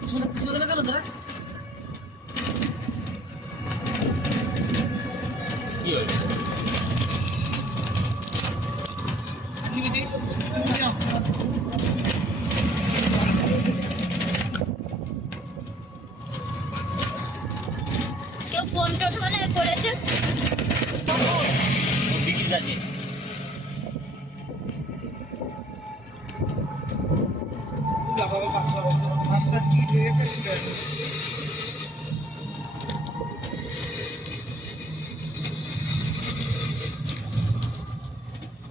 পিছনে পিছনে কেন দাদা? কি হয়েছে? কেউ ফোন টোন মানে করেছে? ঠিক আছে। বাবা কাছে আপনার টিকিট হয়ে গেছে।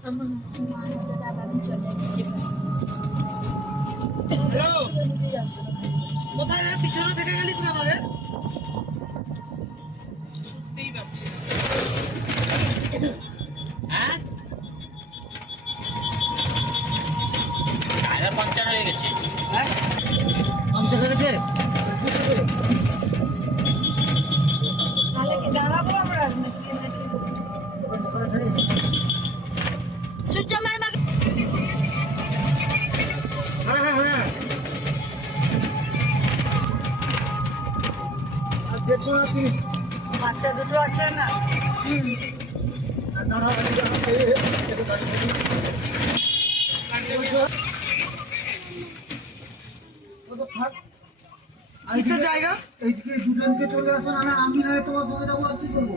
আমার মা আবার চলে এসেছে। কোথায় রে? পিছনে থেকে গেলিস কেন রে? শুনতেই পাচ্ছি না। হ্যাঁ, টায়ার পাংচার হয়ে গেছে। হ্যাঁ, পাংচার হয়ে গেছে। তাহলে কি দাঁড়াবো আমরা? সূর্য মায়ের মাকে হ্যাঁ হ্যাঁ হ্যাঁ, আর দেখছো আপনি বাচ্চা দুটো আছে না? কিসের জায়গা? এইদিকে দুজনকে চলে আসুন, আমি না তোমার সঙ্গে যাবো, আর কি করবো?